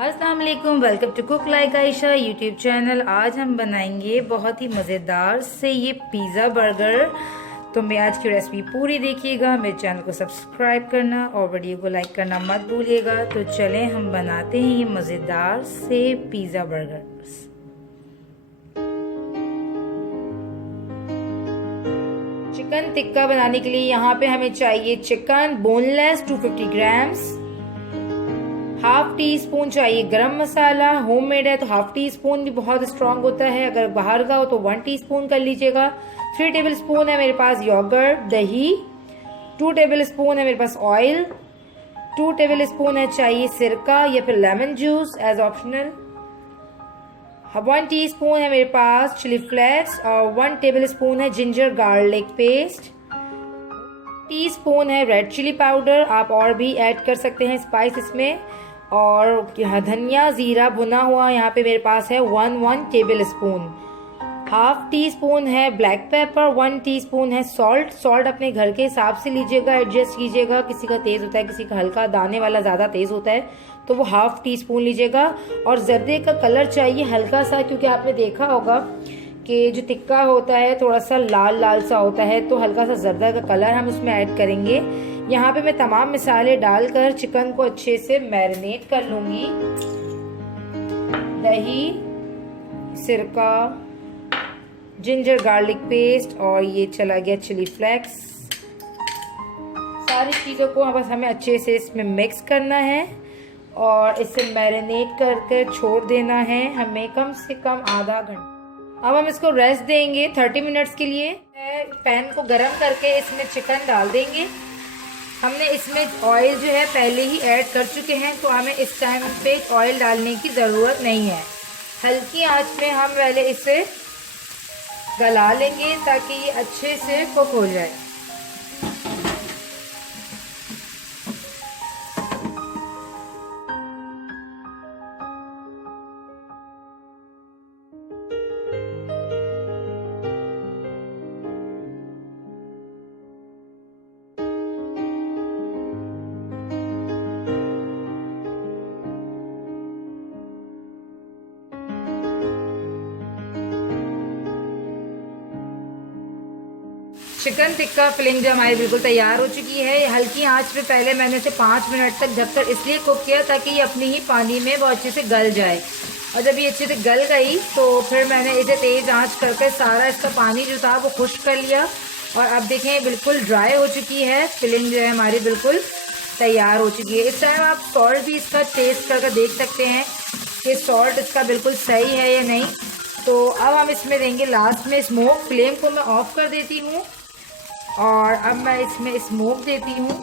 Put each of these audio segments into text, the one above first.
अस्सलाम वालेकुम, welcome to Cook Like Ayesha YouTube channel. आज हम बनाएंगे बहुत ही मज़ेदार से ये पिज़्ज़ा बर्गर। तो मैं आज की रेसिपी पूरी देखिएगा, मेरे चैनल को सब्सक्राइब करना और वीडियो को लाइक करना मत भूलिएगा। तो चलें हम बनाते हैं ये मज़ेदार से पिज़्ज़ा बर्गर। चिकन टिक्का बनाने के लिए यहाँ पे हमें चाहिए chicken boneless 250 grams, half tea spoon चाहिए गरम मसाला। होममेड है तो हाफ टी स्पून भी बहुत स्ट्रांग होता है, अगर बाहर का हो तो 1 टीस्पून कर लीजिएगा। 3 टेबल स्पून है मेरे पास योगर्ट दही, 2 टेबल स्पून है मेरे पास ऑयल, 2 टेबल स्पून है चाहिए सिरका या फिर lemon juice as optional. 1 teaspoon है मेरे पास चिली फ्लेक्स और 1 टेबल स्पून है जिंजर गार्लिक पेस्ट। टीस्पून है रेड चिली पाउडर, आप और भी ऐड कर सकते हैं स्पाइस इसमें। और धनिया जीरा भुना हुआ यहाँ पे मेरे पास है 1 table spoon. Half tea spoon है ब्लैक पेपर, 1 टीस्पून है सॉल्ट अपने घर के हिसाब से लीजिएगा, एडजस्ट कीजिएगा। किसी का तेज होता है, किसी का हल्का, दाने वाला ज्यादा तेज होता है तो वो हाफ टी स्पून लीजिएगा। और जर्दे का कलर चाहिए हल्का सा, क्योंकि आपने देखा होगा कि जो टिक्का होता है थोड़ा सा लाल लाल सा होता है, तो हल्का सा जर्दा का कलर हम उसमें ऐड करेंगे। यहाँ पे मैं तमाम मसाले डालकर चिकन को अच्छे से मैरिनेट कर लूंगी। दही, सिरका, जिंजर गार्लिक पेस्ट और ये चला गया चिली फ्लेक्स। सारी चीज़ों को बस हमें अच्छे से इसमें मिक्स करना है और इसे मैरिनेट करके छोड़ देना है हमें कम से कम आधा घंटा। अब हम इसको रेस्ट देंगे 30 मिनट्स के लिए। पैन को गरम करके इसमें चिकन डाल देंगे। हमने इसमें ऑयल जो है पहले ही ऐड कर चुके हैं, तो हमें इस टाइम पे ऑयल डालने की ज़रूरत नहीं है। हल्की आंच में हम पहले इसे गला लेंगे ताकि ये अच्छे से कुक हो जाए। चिकन टिक्का फिलिंग जो हमारी बिल्कुल तैयार हो चुकी है। हल्की आंच पे पहले मैंने इसे 5 मिनट तक ढककर इसलिए कुक किया ताकि ये अपने ही पानी में बहुत अच्छे से गल जाए। और जब ये अच्छे से गल गई तो फिर मैंने इसे तेज आंच करके सारा इसका पानी जो था वो खुश्क कर लिया। और अब देखें बिल्कुल ड्राई हो चुकी है, फिलिंग जो है हमारी बिल्कुल तैयार हो चुकी है। इस टाइम आप सॉल्ट भी इसका टेस्ट करके देख सकते हैं कि सॉल्ट इसका बिल्कुल सही है या नहीं। तो अब हम इसमें देंगे लास्ट में स्मोक। फ्लेम को मैं ऑफ कर देती हूँ और अब मैं इसमें स्मोक देती हूँ।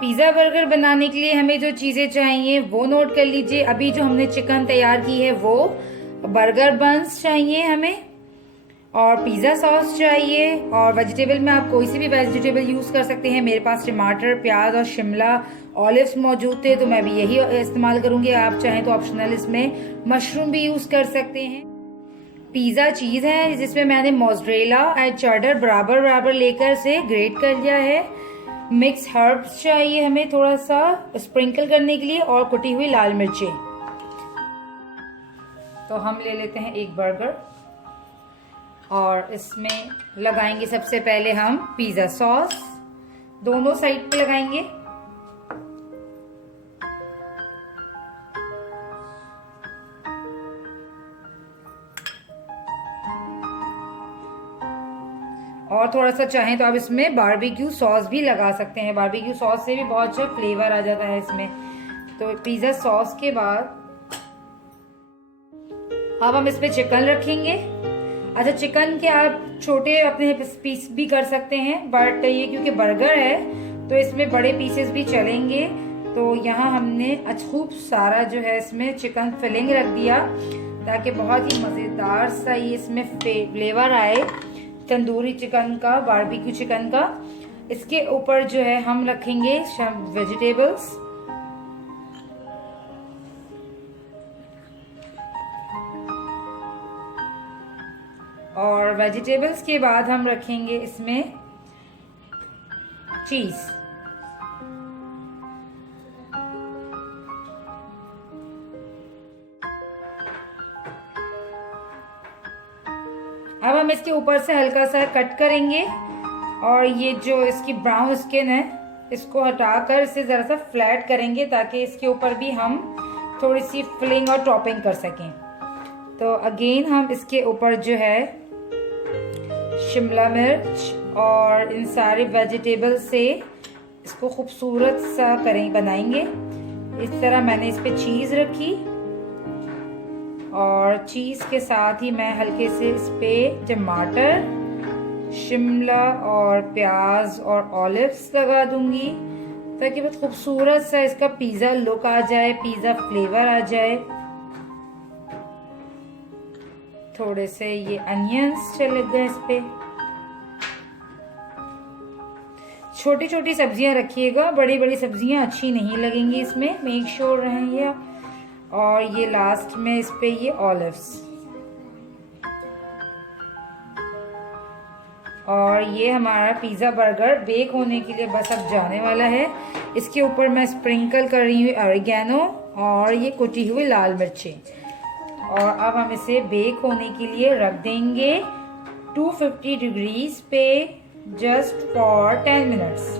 पिज़्ज़ा बर्गर बनाने के लिए हमें जो चीज़ें चाहिए वो नोट कर लीजिए। अभी जो हमने चिकन तैयार की है वो, बर्गर बन्स चाहिए हमें, और पिज़्ज़ा सॉस चाहिए। और वेजिटेबल में आप कोई सी भी वेजिटेबल यूज़ कर सकते हैं। मेरे पास टमाटर, प्याज और शिमला ऑलिव्स मौजूद थे तो मैं भी यही इस्तेमाल करूंगी। आप चाहें तो ऑप्शनल इसमें मशरूम भी यूज़ कर सकते हैं। पिज़्ज़ा चीज़ है जिसमें मैंने मोज़रेला एंड चेडर बराबर बराबर लेकर से ग्रेट कर लिया है। मिक्स हर्ब्स चाहिए हमें थोड़ा सा स्प्रिंकल करने के लिए, और कुटी हुई लाल मिर्चें। तो हम ले लेते हैं एक बर्गर और इसमें लगाएंगे सबसे पहले हम पिज़्ज़ा सॉस, दोनों साइड पे लगाएंगे। और थोड़ा सा चाहें तो आप इसमें बारबेक्यू सॉस भी लगा सकते हैं। बारबेक्यू सॉस से भी बहुत अच्छा फ्लेवर आ जाता है इसमें। तो पिज़्ज़ा सॉस के बाद अब हम इसमें चिकन रखेंगे। अच्छा, चिकन के आप छोटे अपने पीस भी कर सकते हैं, बट ये क्योंकि बर्गर है तो इसमें बड़े पीसेस भी चलेंगे। तो यहाँ हमने खूब सारा जो है इसमें चिकन फिलिंग रख दिया ताकि बहुत ही मज़ेदार सा ये इसमें फ्लेवर आए तंदूरी चिकन का, बारबेक्यू चिकन का। इसके ऊपर जो है हम रखेंगे वेजिटेबल्स। और वेजिटेबल्स के बाद हम रखेंगे इसमें चीज। अब हम इसके ऊपर से हल्का सा कट करेंगे और ये जो इसकी ब्राउन स्किन है इसको हटाकर इसे जरा सा फ्लैट करेंगे ताकि इसके ऊपर भी हम थोड़ी सी फिलिंग और टॉपिंग कर सकें। तो अगेन हम इसके ऊपर जो है शिमला मिर्च और इन सारे वेजिटेबल से इसको खूबसूरत सा बनाएंगे। इस तरह मैंने इस पे चीज रखी और चीज के साथ ही मैं हल्के से इस पे टमाटर, शिमला और प्याज और ऑलिव्स लगा दूंगी ताकि बहुत खूबसूरत सा इसका पिज्जा लुक आ जाए, पिज्जा फ्लेवर आ जाए। थोड़े से ये अनियंस चले गए इस पे। छोटी छोटी सब्जियां रखिएगा, बड़ी बड़ी सब्जियां अच्छी नहीं लगेंगी इसमें, मेक श्योर रहें ये। और ये लास्ट में इस पे ये ऑलिव्स और ये हमारा पिज्जा बर्गर बेक होने के लिए बस अब जाने वाला है। इसके ऊपर मैं स्प्रिंकल कर रही हूँ ऑरिगेनो और ये कुटी हुई लाल मिर्चें। और अब हम इसे बेक होने के लिए रख देंगे 250 डिग्रीज पे जस्ट फॉर 10 मिनट्स।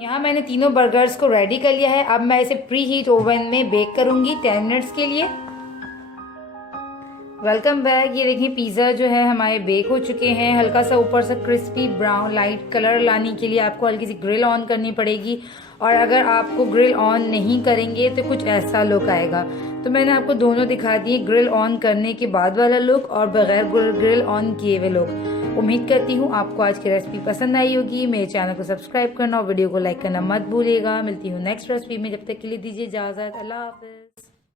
यहाँ मैंने तीनों बर्गर्स को रेडी कर लिया है। अब मैं इसे प्री हीट ओवन में बेक करूंगी 10 मिनट्स के लिए। Welcome back. ये देखिए पिज़्ज़ा जो है हमारे बेक हो चुके हैं। हल्का सा ऊपर से क्रिस्पी ब्राउन लाइट कलर लाने के लिए आपको हल्की सी ग्रिल ऑन करनी पड़ेगी और अगर आपको ग्रिल ऑन नहीं करेंगे तो कुछ ऐसा लुक आएगा। तो मैंने आपको दोनों दिखा दिए, ग्रिल ऑन करने के बाद वाला लुक और बगैर ग्रिल ऑन किए हुए लुक। उम्मीद करती हूँ आपको आज की रेसिपी पसंद आई होगी। मेरे चैनल को सब्सक्राइब करना और वीडियो को लाइक करना मत भूलिएगा। मिलती हूँ नेक्स्ट रेसिपी में, जब तक के लिए दीजिए इजाजत। अल्लाह हाफिज।